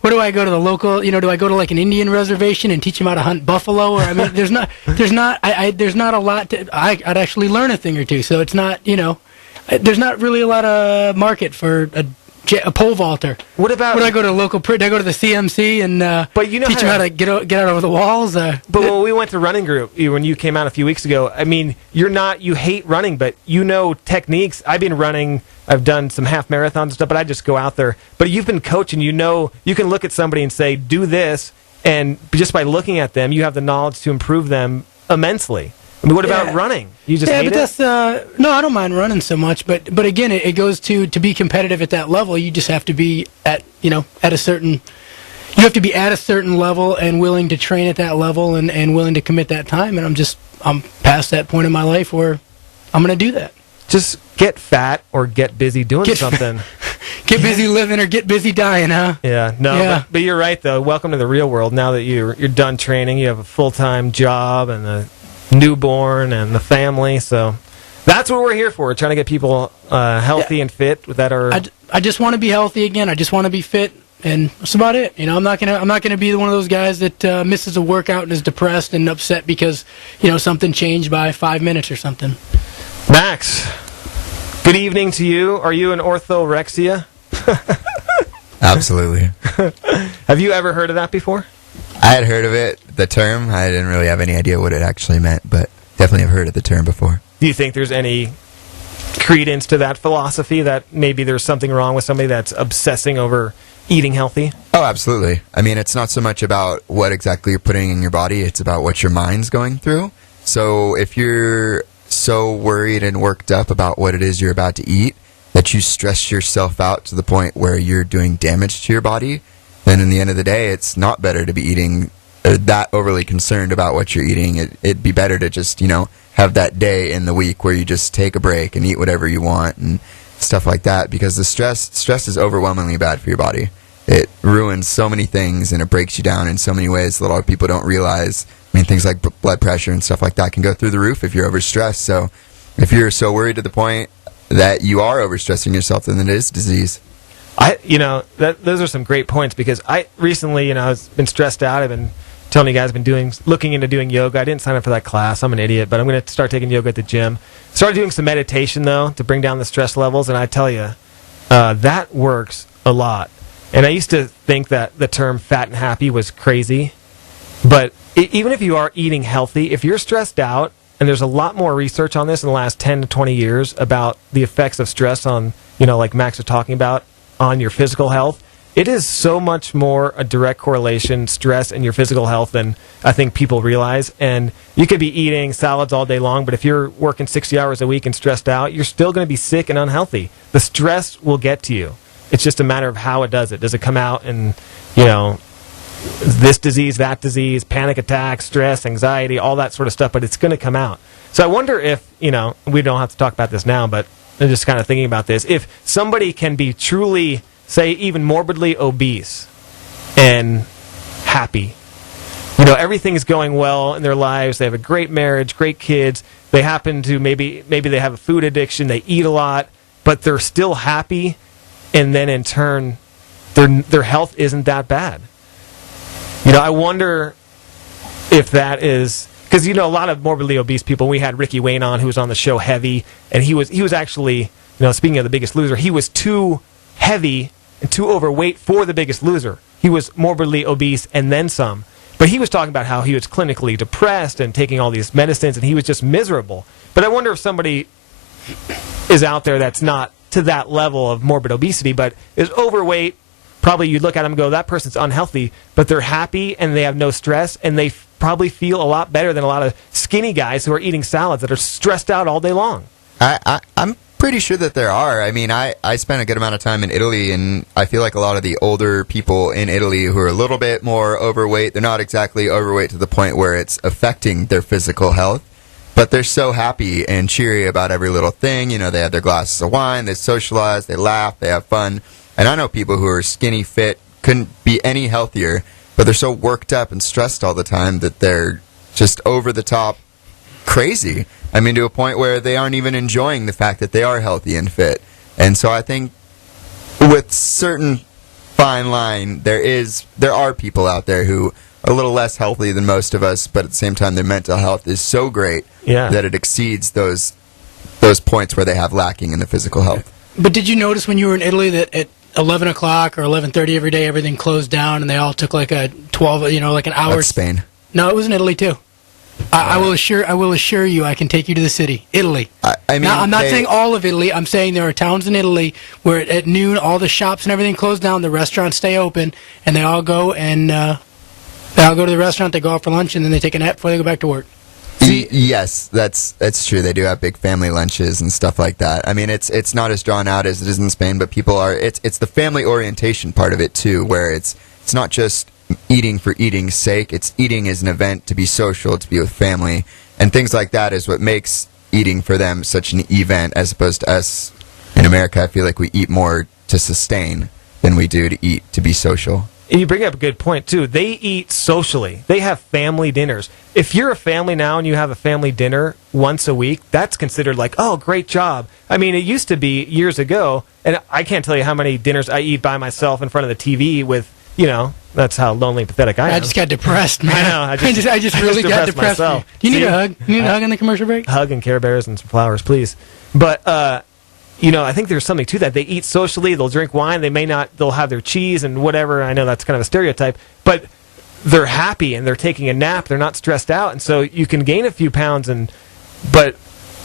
What do I go to the local? Do I go to like an Indian reservation and teach them how to hunt buffalo? Or I mean, there's not a lot to. I'd actually learn a thing or two. So it's not, there's not really a lot of market for a pole vaulter. What about? Would I go to a local? Do I go to the CMC and teach them how to get out over the walls? But when we went to running group, when you came out a few weeks ago, I mean, you hate running, but you know techniques. I've been running. I've done some half marathons and stuff, but I just go out there. But you've been coaching. You can look at somebody and say, do this, and just by looking at them, you have the knowledge to improve them immensely. I mean, what about running? You just hate it? No, I don't mind running so much, but again, it goes to be competitive at that level. You just have to be at a certain level and willing to train at that level and willing to commit that time. And I'm past that point in my life where I'm going to do that. Just get fat or get busy doing something. Get busy living or get busy dying, huh? Yeah, no, yeah. But you're right, though. Welcome to the real world. Now that you're done training, you have a full-time job and a newborn and the family. So that's what we're here for. We're trying to get people healthy and fit that are. I just want to be healthy again. I just want to be fit, and that's about it. I'm not gonna be one of those guys that misses a workout and is depressed and upset because something changed by 5 minutes or something. Max, good evening to you. Are you an Orthorexia? Absolutely. Have you ever heard of that before? I had heard of it, the term. I didn't really have any idea what it actually meant, but definitely have heard of the term before. Do you think there's any credence to that philosophy, that maybe there's something wrong with somebody that's obsessing over eating healthy? Oh, absolutely. I mean, it's not so much about what exactly you're putting in your body, it's about what your mind's going through. So if you're so worried and worked up about what it is you're about to eat that you stress yourself out to the point where you're doing damage to your body, then in the end of the day, it's not better to be eating that overly concerned about what you're eating. It'd be better to just, have that day in the week where you just take a break and eat whatever you want and stuff like that, because the stress is overwhelmingly bad for your body. It ruins so many things and it breaks you down in so many ways that a lot of people don't realize. I mean, things like blood pressure and stuff like that can go through the roof if you're overstressed. So if you're so worried to the point that you are overstressing yourself, then it is disease. Those are some great points, because I recently, I've been stressed out. I've been telling you guys, I've been looking into doing yoga. I didn't sign up for that class. I'm an idiot, but I'm going to start taking yoga at the gym. Started doing some meditation, though, to bring down the stress levels, and I tell you, that works a lot. And I used to think that the term fat and happy was crazy, but even if you are eating healthy, if you're stressed out, and there's a lot more research on this in the last 10 to 20 years about the effects of stress on, like Max was talking about, on your physical health, it is so much more a direct correlation, stress and your physical health, than I think people realize. And you could be eating salads all day long, but if you're working 60 hours a week and stressed out, you're still going to be sick and unhealthy. The stress will get to you. It's just a matter of how it does it. Does it come out and, this disease, that disease, panic attacks, stress, anxiety, all that sort of stuff, but it's going to come out. So I wonder if, we don't have to talk about this now, but I'm just kind of thinking about this. If somebody can be truly, say, even morbidly obese and happy, everything is going well in their lives, they have a great marriage, great kids, they happen to, maybe they have a food addiction, they eat a lot, but they're still happy, and then in turn, their health isn't that bad. I wonder if that is, because a lot of morbidly obese people. We had Ricky Wayne on, who was on the show Heavy, and he was actually, speaking of The Biggest Loser, he was too heavy and too overweight for The Biggest Loser. He was morbidly obese and then some. But he was talking about how he was clinically depressed and taking all these medicines, and he was just miserable. But I wonder if somebody is out there that's not to that level of morbid obesity, but is overweight. Probably you'd look at them and go, that person's unhealthy, but they're happy and they have no stress, and they probably feel a lot better than a lot of skinny guys who are eating salads that are stressed out all day long. I'm pretty sure that there are. I mean, I spent a good amount of time in Italy, and I feel like a lot of the older people in Italy who are a little bit more overweight, they're not exactly overweight to the point where it's affecting their physical health, but they're so happy and cheery about every little thing. They have their glasses of wine, they socialize, they laugh, they have fun. And I know people who are skinny, fit, couldn't be any healthier, but they're so worked up and stressed all the time that they're just over the top crazy. I mean, to a point where they aren't even enjoying the fact that they are healthy and fit. And so I think with certain fine line. There are people out there who are a little less healthy than most of us, but at the same time, their mental health is so great that it exceeds those points where they have lacking in the physical health. But did you notice when you were in Italy that at 11 o'clock or 11:30 every day, everything closed down and they all took like a 12, like an hour? That's Spain. No, it was in Italy too. I will assure you, I can take you to the city, Italy. I mean, now, I'm not saying all of Italy. I'm saying there are towns in Italy where at noon all the shops and everything close down, the restaurants stay open, and they all go and they all go to the restaurant. They go out for lunch, and then they take a nap before they go back to work. Yes, that's true. They do have big family lunches and stuff like that. I mean, it's not as drawn out as it is in Spain, but people are. It's the family orientation part of it too, where it's not just eating for eating's sake. It's eating as an event to be social, to be with family, and things like that is what makes eating for them such an event, as opposed to us in America. I feel like we eat more to sustain than we do to eat to be social. You bring up a good point, too. They eat socially. They have family dinners. If you're a family now and you have a family dinner once a week, that's considered like, oh, great job. I mean, it used to be years ago, and I can't tell you how many dinners I eat by myself in front of the TV with, that's how lonely and pathetic I am. I just got depressed, man. I know. I just really got depressed. Myself. Do you need a hug? You need a hug on the commercial break? Hug and Care Bears and some flowers, please. But, I think there's something to that. They eat socially. They'll drink wine. They'll have their cheese and whatever. I know that's kind of a stereotype, but they're happy and they're taking a nap. They're not stressed out. And so you can gain a few pounds but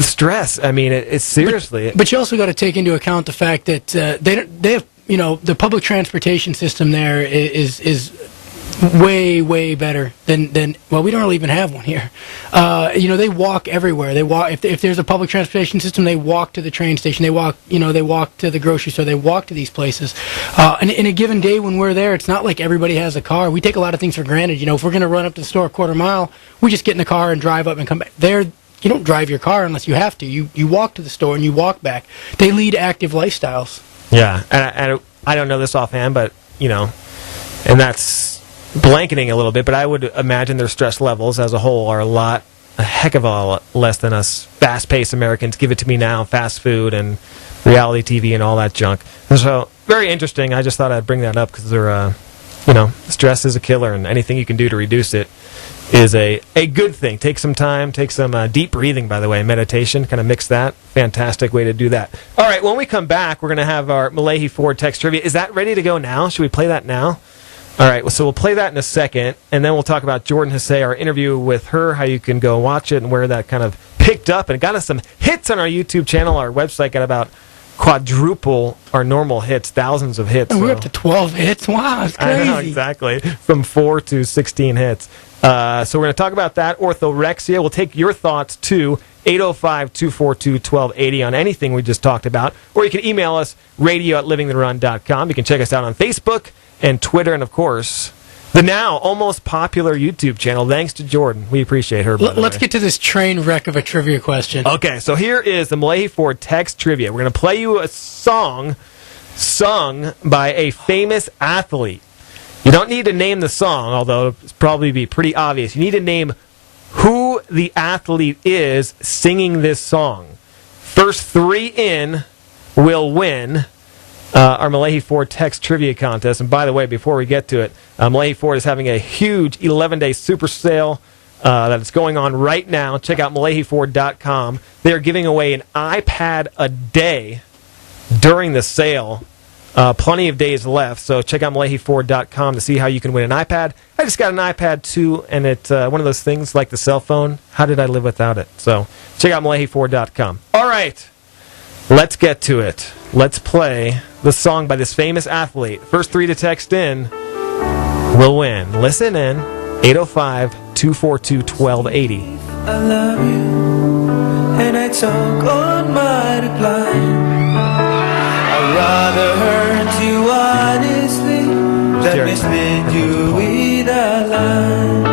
stress, I mean, it's seriously. But you also got to take into account the fact that they have, the public transportation system there is way, way better than we don't really even have one here. They walk everywhere. They walk if there's a public transportation system, they walk to the train station. They walk to the grocery store. They walk to these places. And in a given day when we're there, it's not like everybody has a car. We take a lot of things for granted. If we're going to run up to the store a quarter mile, we just get in the car and drive up and come back. There, you don't drive your car unless you have to. You walk to the store and you walk back. They lead active lifestyles. Yeah, and I don't know this offhand, but and that's blanketing a little bit, but I would imagine their stress levels as a whole are a heck of a lot less than us fast-paced Americans. Give it to me now, fast food and reality TV and all that junk. And so, very interesting. I just thought I'd bring that up because they're, stress is a killer, and anything you can do to reduce it is a good thing. Take some time, take some deep breathing, by the way, meditation, kind of mix that. Fantastic way to do that. All right, when we come back, we're going to have our Malahi Ford text trivia. Is that ready to go now? Should we play that now? All right, so we'll play that in a second, and then we'll talk about Jordan Hasay, our interview with her, how you can go watch it and where that kind of picked up. And it got us some hits on our YouTube channel. Our website got about quadruple our normal hits, thousands of hits. And we're up to 12 hits. Wow, it's crazy. I know, exactly. From 4 to 16 hits. So we're going to talk about that. Orthorexia. We'll take your thoughts to 805-242-1280 on anything we just talked about. Or you can email us, radio@livingtherun.com. You can check us out on Facebook and Twitter, and, of course, the now almost popular YouTube channel, thanks to Jordan. We appreciate her. Let's get to this train wreck of a trivia question. Okay, so here is the Malahi Ford text trivia. We're going to play you a song sung by a famous athlete. You don't need to name the song, although it's probably be pretty obvious. You need to name who the athlete is singing this song. First 3 in will win our Malahi Ford text trivia contest. And by the way, before we get to it, Malahi Ford is having a huge 11-day super sale that is going on right now. Check out MalahiFord.com. They are giving away an iPad a day during the sale. Plenty of days left, so check out MalahiFord.com to see how you can win an iPad. I just got an iPad too, and it's one of those things like the cell phone. How did I live without it? So check out MalahiFord.com. All right, let's get to it. Let's play the song by this famous athlete. First 3 to text in will win. Listen in, 805-242-1280. I love you, and I talk on my reply. I'd rather hurt you honestly than mislead you with a lie.